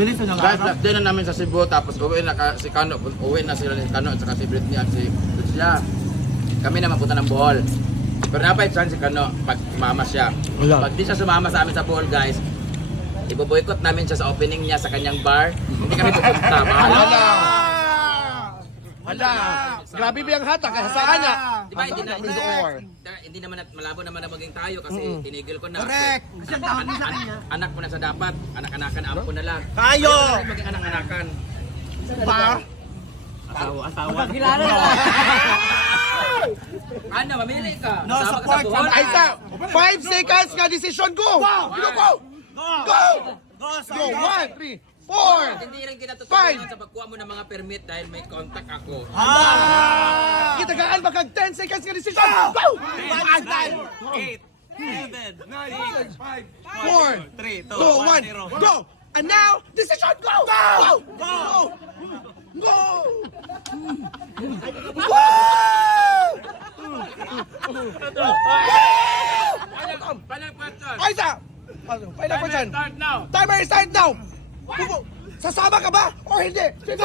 Bilis na Guys, last day na namin sa Cebu, tapos uwi na si Kano, uwi na sila ni Kano at saka si Britney at si Lucia. Kami naman punta ng Bohol. Pero napay-chance si Kano pag sumama siya. Pag di siya sumama sa amin sa Bohol, guys, iboboykot namin siya sa opening niya sa kanyang bar. Hindi kami pupunta. Bahala. Hala! Grabe ba yung hata? Kasaan niya? Di ba, hindi naman malabo naman na maging tayo kasi tinigil ko na. Correct! Kasi ang tawag mo sa kanya. Anak mo na sa dapat, anak-anakan, ampo na lang. Tayo! Ayaw na maging anak-anakan. Pa! Asawa. Kilala na! Ano, mamili ka. No, Kasama ka sa support, Bohol. Ay, sa 5 seconds nga decision. Go! Go! Go! Go! Go! 1, 3, 4! Hindi rin kita tutulungan sa pagkuha mo ng mga permit dahil may contact ako. Kitagaan ba kag 10 seconds nga decision? Go! 8, 7, 4, 3, 2, 1, go! And now, decision, go! Go! Go! Go! Final question. Ay, sa! Final question. Start now. Timer start now! Sasama ka ba? O hindi? Sige!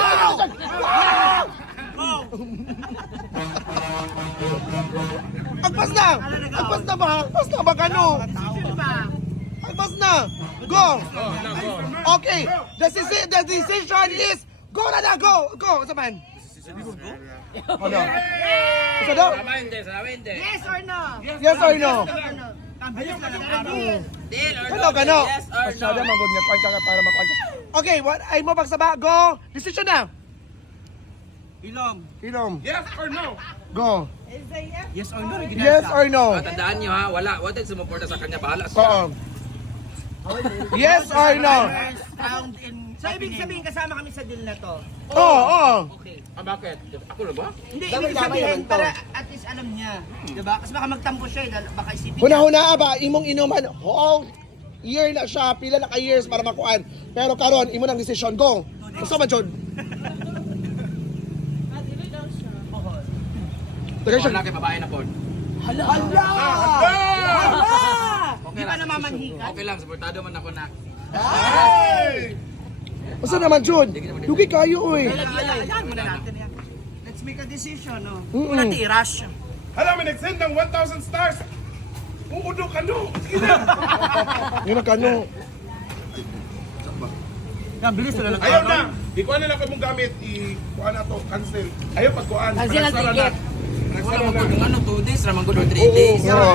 Agpas na! Agpas na ba? Agpas na ba gano? Agpas na! Go! Okay! The decision is go na na! Go! Go! Sa man? Ano? Isa daw? Sama hindi, sama hindi. Yes or no? Deal or Kano, no? kano? Yes or Masyado no? magod nga kwanta ka para makwanta. Okay, what? Ay mo pagsaba. Go! Decision na! Ilong. Ilom. Yes or no? Go! Yes or no? Yes or no? Tandaan nyo ha, wala. Wala din sumuporta sa kanya. Bahala siya. Oo. Yes or no? Found in... So, ibig sabihin kasama kami sa deal na to? Oo, oo. Bakit? Ako na ba? Hindi, ibig sabihin para at least alam niya. Diba? Kasi baka magtampo siya, baka isipin niya. Huna-huna ba, imong inuman, whole year na siya, pila na ka-years para makuan. Pero karon imo nang decision, go. Gusto man, John? Tagay siya. Lalaki, babae na po. Di ba namamanhikan? Okay lang, supportado man ako na. Basta naman, John? Lugi kayo, uy. Ayan, muna natin yan. Let's make a decision, no? Mm-mm. Muna tiras. Hala, may nag-send ng 1,000 stars. Uudo ka no. Sige na. Yun ang kano. Yan, bilis na lang. Ayaw na. Ikuha na lang kung mong gamit. Ikuha na to. Cancel. Ayaw pagkuhan. Cancel ang Panagsara ticket. na. Wala mo kung ano, 2 days, ramang good or 3 Oo. days. Oo.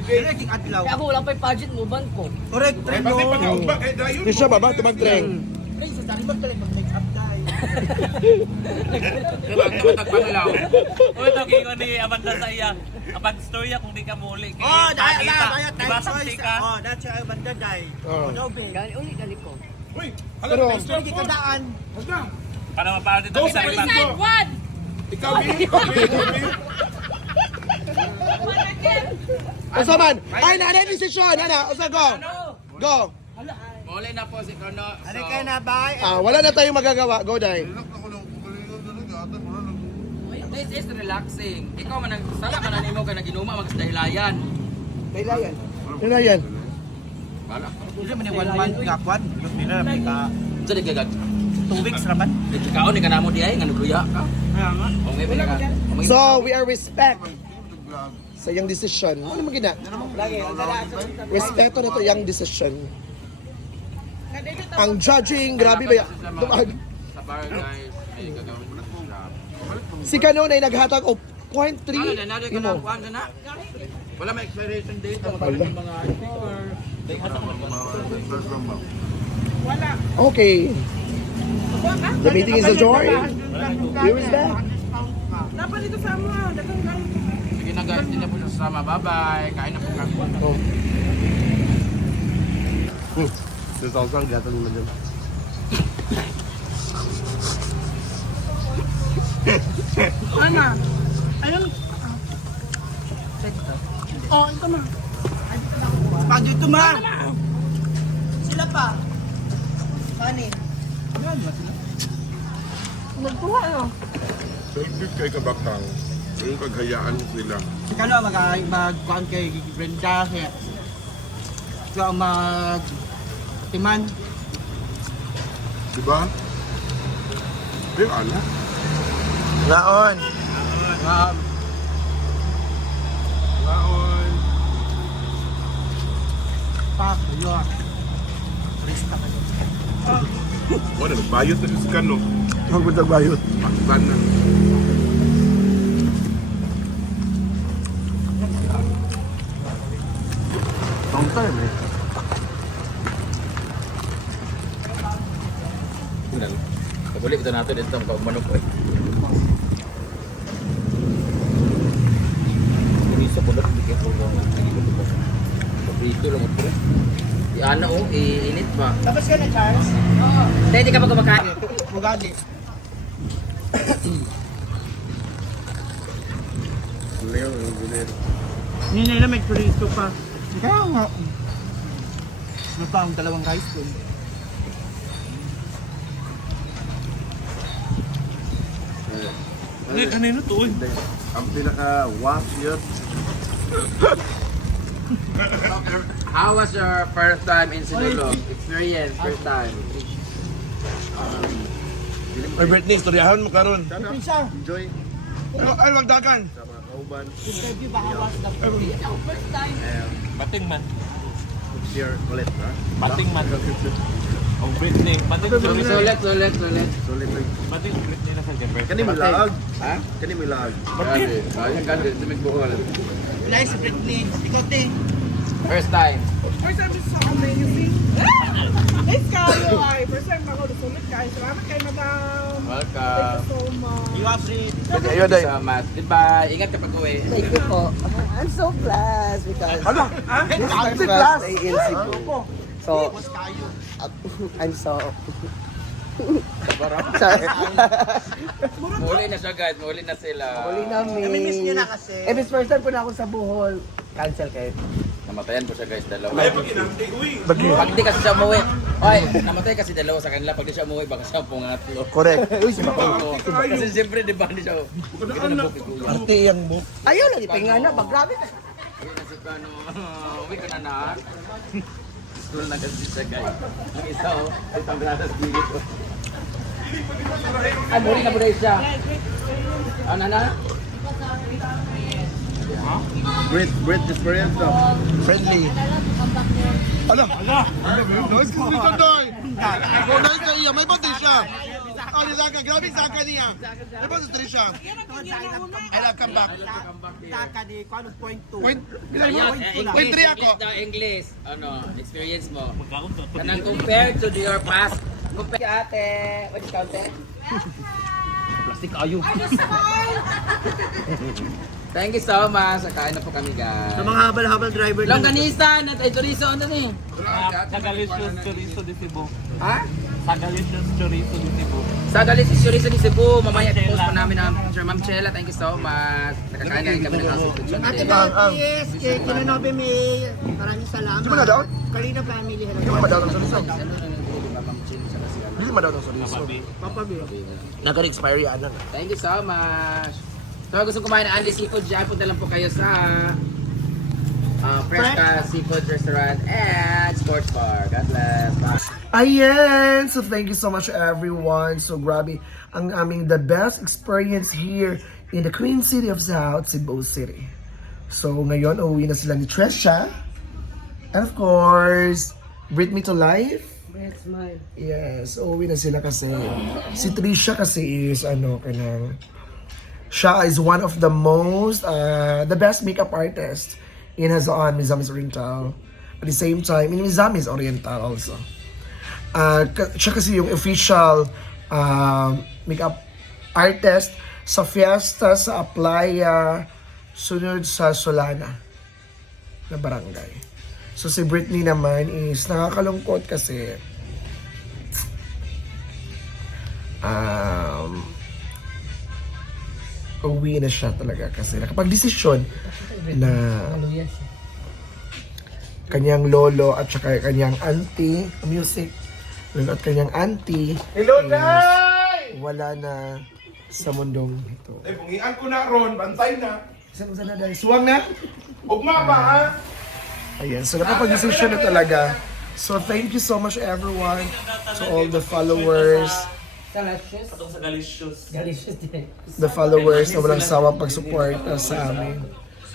Correct, yung adlaw. Ako wala pa yung budget mo, ban ko. Correct, Eh, trend pati mo. pag-aubak. Eh, dayon Di siya ba ba? Tumag-treng. Ay, sa dali ba pala mag-make up tayo? Diba, tagpangilaw. Uy, taging ko ni Amanda sa iya. Kapag storya kung di ka muli. Oh, dahil Kita. na, kaya Diba time sa choice. ka? Oh, that's your banda day. Oo. No, babe. Gani, uli, gali ko. Uy, hala, Pero- next Hindi ka daan. Hala. Para mapaano dito Go sa sa iba. isa. Ikaw, B. Ikaw, B. Asa man? Ay, na decision. Ano? Asa, go. Go. Muli na po si Kono. Ano kayo na ba? Wala na tayong magagawa. Go, Day. This is relaxing. Ikaw man ang sala man ang imo ka naginuma magdahilayan. Yun na yan. Bala. Hindi man yung 1 month nga kwan. Gusto nila, may ka Sa di kagad. 2 weeks raman. Kaon ni kanamo di ay nga nagluya ka. Kaya nga. O may pinaka. So, we are respect sa iyong decision. Ano mo gina? Respeto na to iyong decision. Ang judging, grabe ba yan? Sa bar guys, may gagawin ko na siya. Si Kanon ay naghatag o 0.3. Ano na nari ka na Imo. kuan na. Wala may expiration date ang mga sticker. Okay. The meeting is adjourned. We respect. Sige na guys, hindi na po siya sasama. Bye-bye. Kain na po kami. Oh. Sasawsang gatan mo dyan. Ano? Ayun. Oh, ito na. Pag dito ma. Sila pa. Pani. Nagkuha, no? David kay Kabakang. Yung kaghayaan sila. Kano mag-kwan kay Brenda. So, mag-timan. Diba? Pero ano? Naon. Laon. Pak, yun. Wala, nagbayot na si Kano. Magpagbayot. Pakban na. Long time eh. Kabalik ito natin dito ang manok eh. Isa po hindi kayo po paborito lang ito eh. Ano oh, iinit pa. Tapos ka na, Charles? Dahil di ka pa kumakain. Mugali. Leo, engineer. Hindi na may chorizo pa. Kaya nga. Ano pa ang dalawang rice doon? Hindi, kanino to eh? Ang pinaka-wash yun. How was your first time in Sinulog? Experience, first time. Ay, Britney, istoryahan mo karon. Enjoy. Ay, magdagan. Sa mga kauban. Bating man. Share ulit, ha? Bating man. Ang Britney. Bating Sulit. Sulit lang. Bating Britney na sa Jember. Kani mo laag. Ha? Kani mo laag. Grabe. Sayang ganda, ito may buhol. Nice, Britney. Ikote. First time. First time is so amazing. It's kayo ay. First time ako sulit kayo. Salamat kay madam. Welcome. So much. You have it. Thank you so much. Goodbye. Ingat ka pag uwi. Thank you po. I'm so blessed because Ano? this is my first day in Cebu. So, I'm so... Sorry. Muli na siya guys. Muli na sila. Huli namin. Nami-miss nyo na kasi. Eh, this first time po na ako sa Bohol. Cancel kayo. Namatayan po siya guys, dalawa. Bagyo. Pag di kasi siya umuwi, ay, namatay kasi dalawa sa kanila. Pag di siya umuwi, baka siya pungatlo. Correct. Uy, si Bako. Oo. Kasi siyempre, di ba, hindi siya, hindi ka na buki kuya. Arte yung book. Ayun, nalipingan na. Grabe na. Uwi na si Kano, uwi ka na na. School na kasi siya guys. Ang isa, ay panggradas dito. Ay, muli na muli siya. Ano na? Great experience daw. Friendly. Ala. Nice kasi ka doy. Oh, nice ka iya. May battery siya. Oh, ni Zaka. Grabe Zaka niya. May battery siya. I love come back. Taka di ko, anong point 2? Point. Point 3 ako. English. Ano, experience mo. Kanang compared to your past. Compare ate. What is ate? Plastic ayo. Thank you so much. Kain na po kami guys. Sa mga habal-habal driver na. Longganisa na tayo chorizo ano ni? Sagalicious chorizo di Cebu. Ha? Sagalicious chorizo di Cebu. Sagalicious chorizo ni Cebu. Mamaya i-post po namin ang picture. Ma'am Chela, thank you so much. Nakakain na rin kami ng house. Ate Beatriz, kay Kinanobe May, maraming salamat. Sino na daw? Karina family, Hindi mo hello. madaw ng soriso. Hindi mo madaw ng soriso. Papa Bill. Nagka-expiry yan na. Thank you so much. So gusto kumain ng Andy Seafood dyan, punta lang po kayo sa Fresca Seafood Restaurant and Sports Bar. God bless. Bye. Ayan! So thank you so much everyone. So grabe ang aming the best experience here in the Queen City of South, Cebu City. So ngayon, uuwi na sila ni Tresha. And of course, Brit Me to Life. That's mine. Yes, uuwi na sila kasi si Trisha kasi is kanang siya is one of the most, the best makeup artist in Hazaan, Mizamis Oriental. At the same time, in Mizamis Oriental also. Siya kasi yung official makeup artist sa fiesta sa Aplaya, sunod sa Solana na barangay. So si Britney naman is nakakalungkot kasi uwi na siya talaga kasi nakapag-desisyon na kanyang lolo at saka kanyang auntie, music, lolo at kanyang auntie wala na sa mundong ito. Ay, bungian ko na ron. Bantay na. Saan na dahil? Suwang na? Ugma ba, ha? Ayan, so nakapag-desisyon na talaga So thank you so much everyone, to all the followers, Patong sa Galicious. the followers na walang sawang pagsuporta sa amin.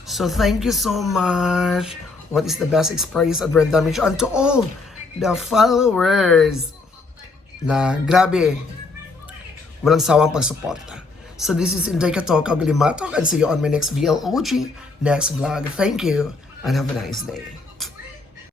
So thank you so much. What is the best experience at Brand Damage? And to all the followers na grabe, walang sawang pagsuporta. So this is Inday Katoka Bilimatok, and see you on my next VLOG, next vlog. Thank you and have a nice day.